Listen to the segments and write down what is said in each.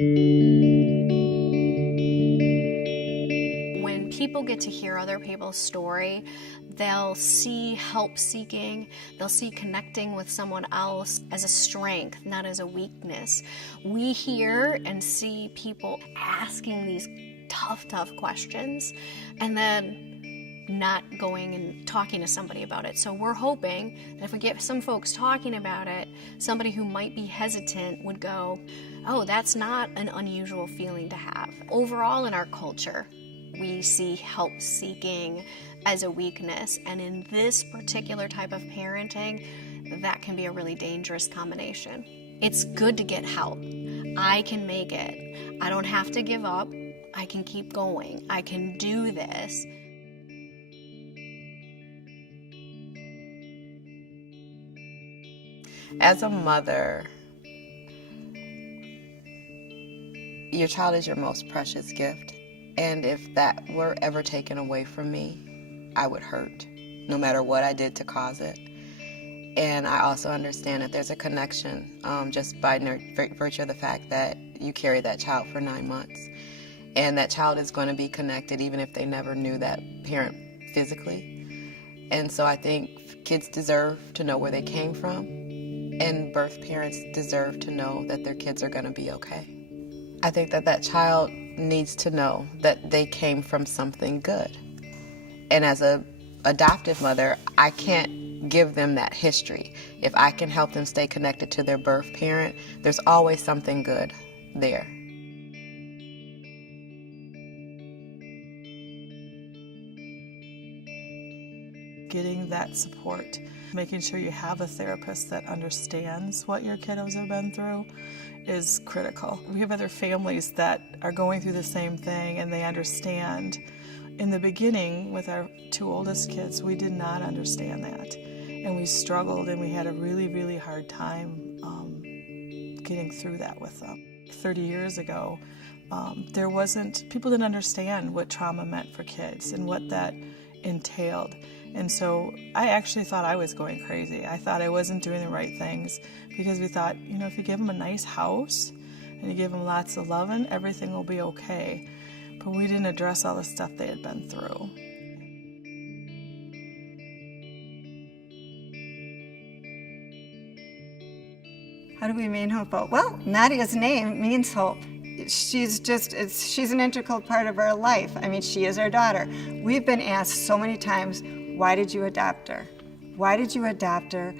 When people get to hear other people's story, they'll see help seeking, they'll see connecting with someone else as a strength, not as a weakness. We hear and see people asking these tough questions and then not going and talking to somebody about it. So we're hoping that if we get some folks talking about it, somebody who might be hesitant would go, oh, that's not an unusual feeling to have. Overall in our culture, we see help seeking as a weakness, and in this particular type of parenting, that can be a really dangerous combination. It's good to get help. I can make it. I don't have to give up. I can keep going. I can do this. As a mother, your child is your most precious gift. And if that were ever taken away from me, I would hurt, no matter what I did to cause it. And I also understand that there's a connection just by virtue of the fact that you carry that child for 9 months. And that child is going to be connected even if they never knew that parent physically. And so I think kids deserve to know where they came from, and birth parents deserve to know that their kids are going to be okay. I think that that child needs to know that they came from something good. And as an adoptive mother, I can't give them that history. If I can help them stay connected to their birth parent, there's always something good there. Getting that support, making sure you have a therapist that understands what your kiddos have been through is critical. We have other families that are going through the same thing and they understand. In the beginning, with our 2 oldest kids, we did not understand that. And we struggled and we had a really hard time getting through that with them. 30 years ago, people didn't understand what trauma meant for kids and what that entailed. And so I actually thought I was going crazy. I thought I wasn't doing the right things because we thought, if you give them a nice house and you give them lots of loving, everything will be okay. But we didn't address all the stuff they had been through. How do we mean hope? Well, Nadia's name means hope. She's an integral part of our life. I mean, she is our daughter. We've been asked so many times, why did you adopt her? Why did you adopt her?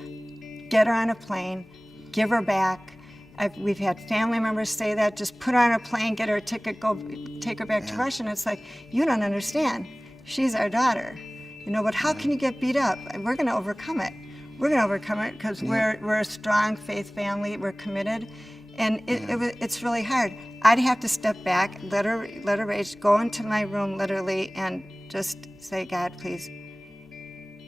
Get her on a plane, give her back. We've had family members say that, just put her on a plane, get her a ticket, go take her back to Russia. And it's like, you don't understand. She's our daughter. But how can you get beat up? We're going to overcome it. We're going to overcome it because we're a strong faith family. We're committed. And it's really hard. I'd have to step back, let her rage, go into my room literally, and just say, God, please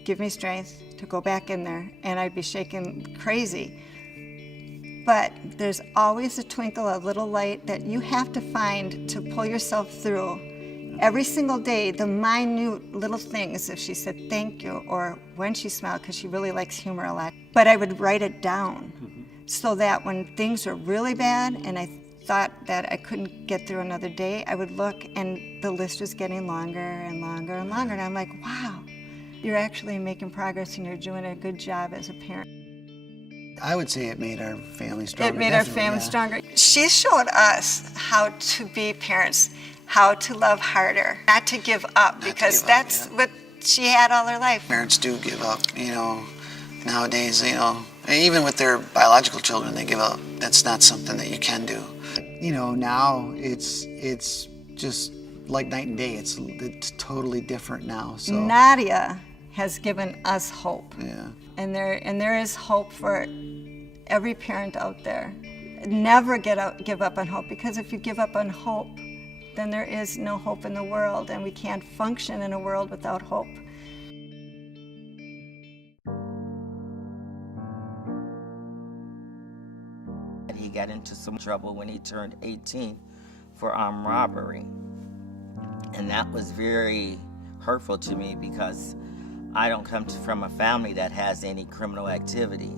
give me strength to go back in there. And I'd be shaking crazy. But there's always a twinkle, a little light that you have to find to pull yourself through. Every single day, the minute little things, if she said thank you, or when she smiled, because she really likes humor a lot. But I would write it down so that when things were really bad and I thought that I couldn't get through another day, I would look and the list was getting longer and longer and longer. And I'm like, wow, you're actually making progress and you're doing a good job as a parent. I would say it made our family stronger. It made our family stronger. She showed us how to be parents, how to love harder, not to give up, because that's what she had all her life. Parents do give up, nowadays, even with their biological children, they give up. That's not something that you can do. Now it's just like night and day. It's totally different now. So Nadia has given us hope. Yeah. And there is hope for every parent out there. Never give up on hope, because if you give up on hope, then there is no hope in the world, and we can't function in a world without hope. He got into some trouble when he turned 18 for armed robbery. And that was very hurtful to me because I don't come from a family that has any criminal activity.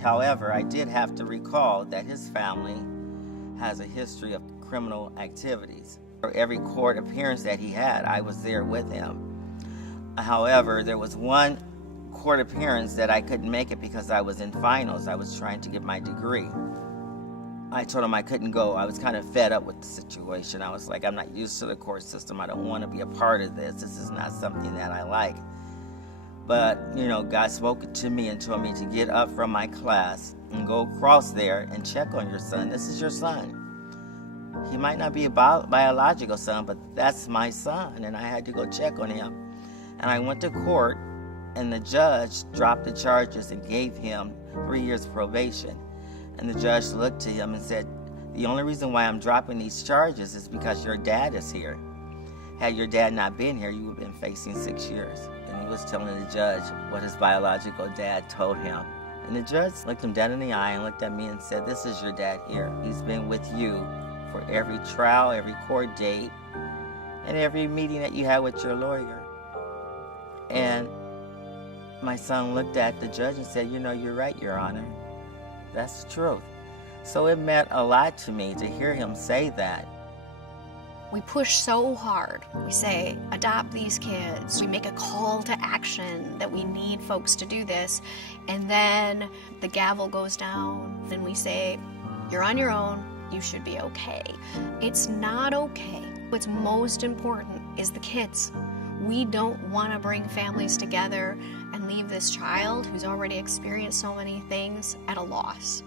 However, I did have to recall that his family has a history of criminal activities. For every court appearance that he had, I was there with him. However, there was one court appearance that I couldn't make it because I was in finals. I was trying to get my degree. I told him I couldn't go. I was kind of fed up with the situation. I was like, I'm not used to the court system. I don't want to be a part of this. This is not something that I like. But, God spoke to me and told me to get up from my class and go across there and check on your son. This is your son. He might not be a biological son, but that's my son, and I had to go check on him. And I went to court, and the judge dropped the charges and gave him 3 years probation. And the judge looked to him and said, the only reason why I'm dropping these charges is because your dad is here. Had your dad not been here, you would have been facing 6 years. And he was telling the judge what his biological dad told him. And the judge looked him dead in the eye and looked at me and said, this is your dad here. He's been with you for every trial, every court date, and every meeting that you had with your lawyer. And my son looked at the judge and said, you're right, Your Honor. That's the truth. So it meant a lot to me to hear him say that. We push so hard. We say, adopt these kids. We make a call to action that we need folks to do this. And then the gavel goes down and we say, you're on your own. You should be okay. It's not okay. What's most important is the kids. We don't want to bring families together and leave this child who's already experienced so many things at a loss.